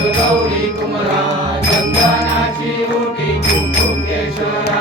गौरी कुमरा चंदनाची ओटी कुंकुम केशरा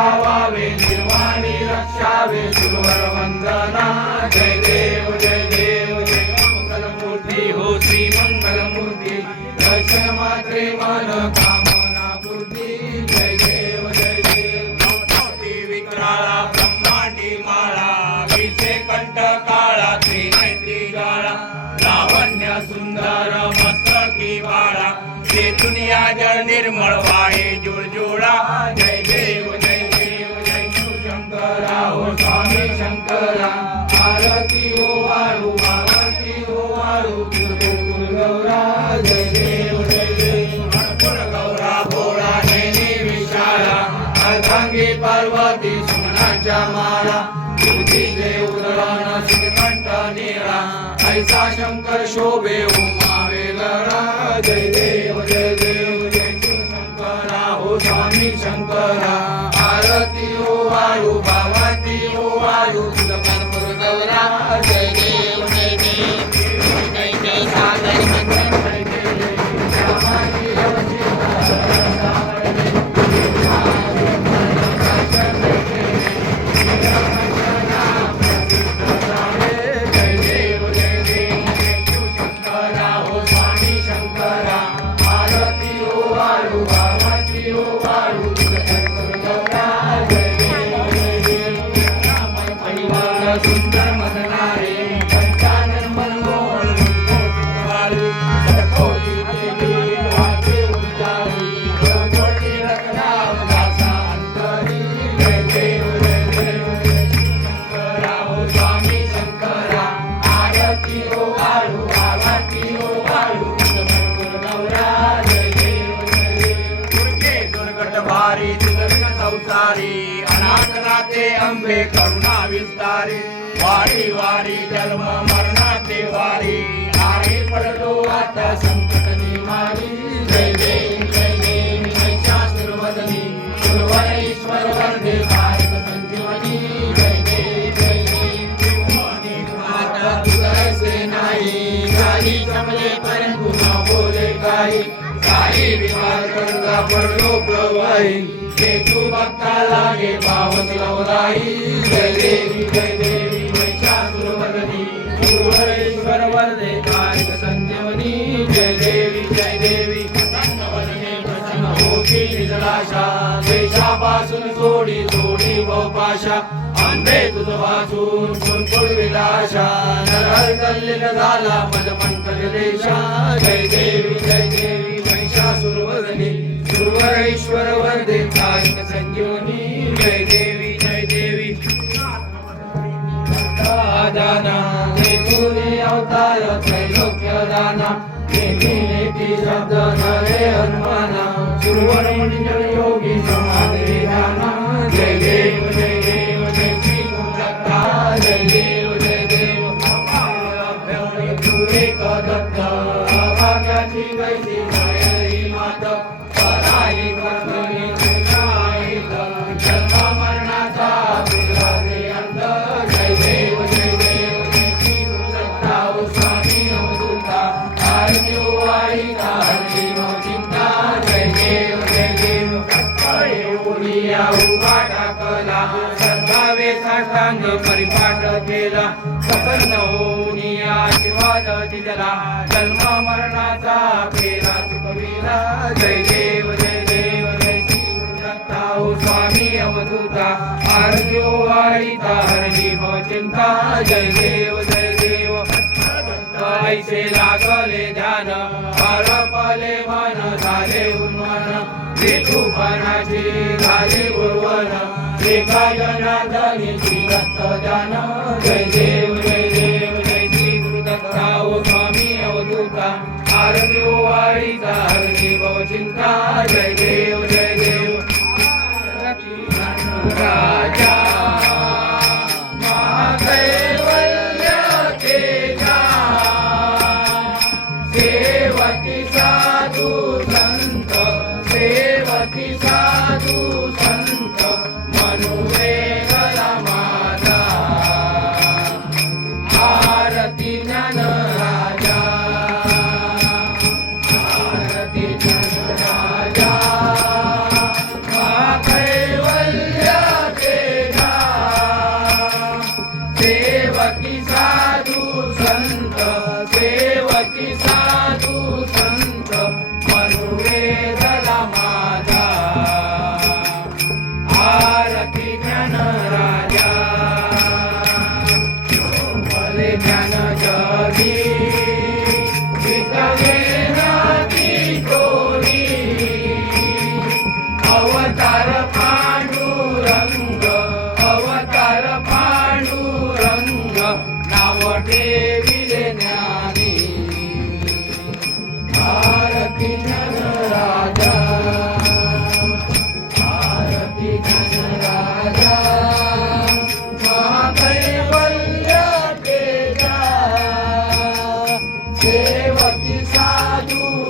भावावे निर्वाणी रक्षावे सुरवर वंदना। जय देव जय देव जय मंगल मूर्ती हो श्री मंगल मूर्ती दर्शन मात्रे मन कामना पूर्ती। जय देव जय देव। मोठी विक्राळा ब्रह्मांडी माळा। विषे कंठ काळा त्रिनेत्री गाळा। लावण्य सुंदर मस्तकी बाळा। ते दुनिया जर निर्मळ वाळे जुळजुळा जय शंकरा आरती वाळू आरती वाळू गौरा जय देव जय देव. गौरा भोळा विशाळा अर्धांगी पार्वती सुमनाच्या माळा. तुझी उदळण श्रीकंठ निळा. ऐसा शंकर शोभे उमावे लरा जय देव. 我在哪里 संसारी अनाथ नाते अंबे करुणा विस्तारी. वारी वारी जन्म मरणाचे वारी. आरे पडलो आता संकट निवारी जय जय जय देव जय शास्त्र वदनी. गुरुवर ईश्वर वरदे भारत संजीवनी. जय देव जय देव माता तुझसे नाही. काही जमले परंतु न बोले काही. काही विवाद करता पडलो प्रवाही ते तू बघता लागे पावस लवलाई जय देवी जय देवी जय शास्त्र वदनी वरदे भारत संजीवनी जय देवी जय देवी प्रसन्न प्रसन्न होती निजलाशा देशापासून सोडी सोडी व पाशा आंबे तुझ वाचून फुलफुल विलाशा नरहर कल्लीन झाला मदमंत्र देशा जय देवी जय देवी. महिषासुरवदनी गुरुवर ईश्वर वरदे कालिक संजीवनी जय देवी जय देवी. दाना हे तुले अवतार त्रैलोक्य दाना. लेखी ती शब्द नरे हनुमाना. सुरवर मंडल योगी समाधे दाना जय देव जय देव जय श्री गुरुदत्ता जय देव जय देव. अभ्यवनी तू एक दत्त. अभाग्याची कैसी उडिया उभा टाकला सर्वावे साष्टांग परिपाठ केला. आशीर्वाद दिला जन्म मरणाचा फेरा चुकविला जय देव जय देव जय ओ स्वामी अवधूता आरती ओ आईता चिंता. जय देव जय देव ऐसे लागले ध्यान हरपले मन झाले उन्मन. विठुपणाची झाली गुरुवन एका जनार्दनी श्री दत्त जान जय देव जय देव जय श्री गुरुदत्ता ओ स्वामी अवधूता। आरती ओ हरती भव चिंता। जय देव जय देव। अवतार पांडुरंग अवतार पांडुरंग नाव ठेविले ज्ञानी. भारती राजा भारती राजा महाकैवल्य तेजा सेवती साधू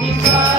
amizade.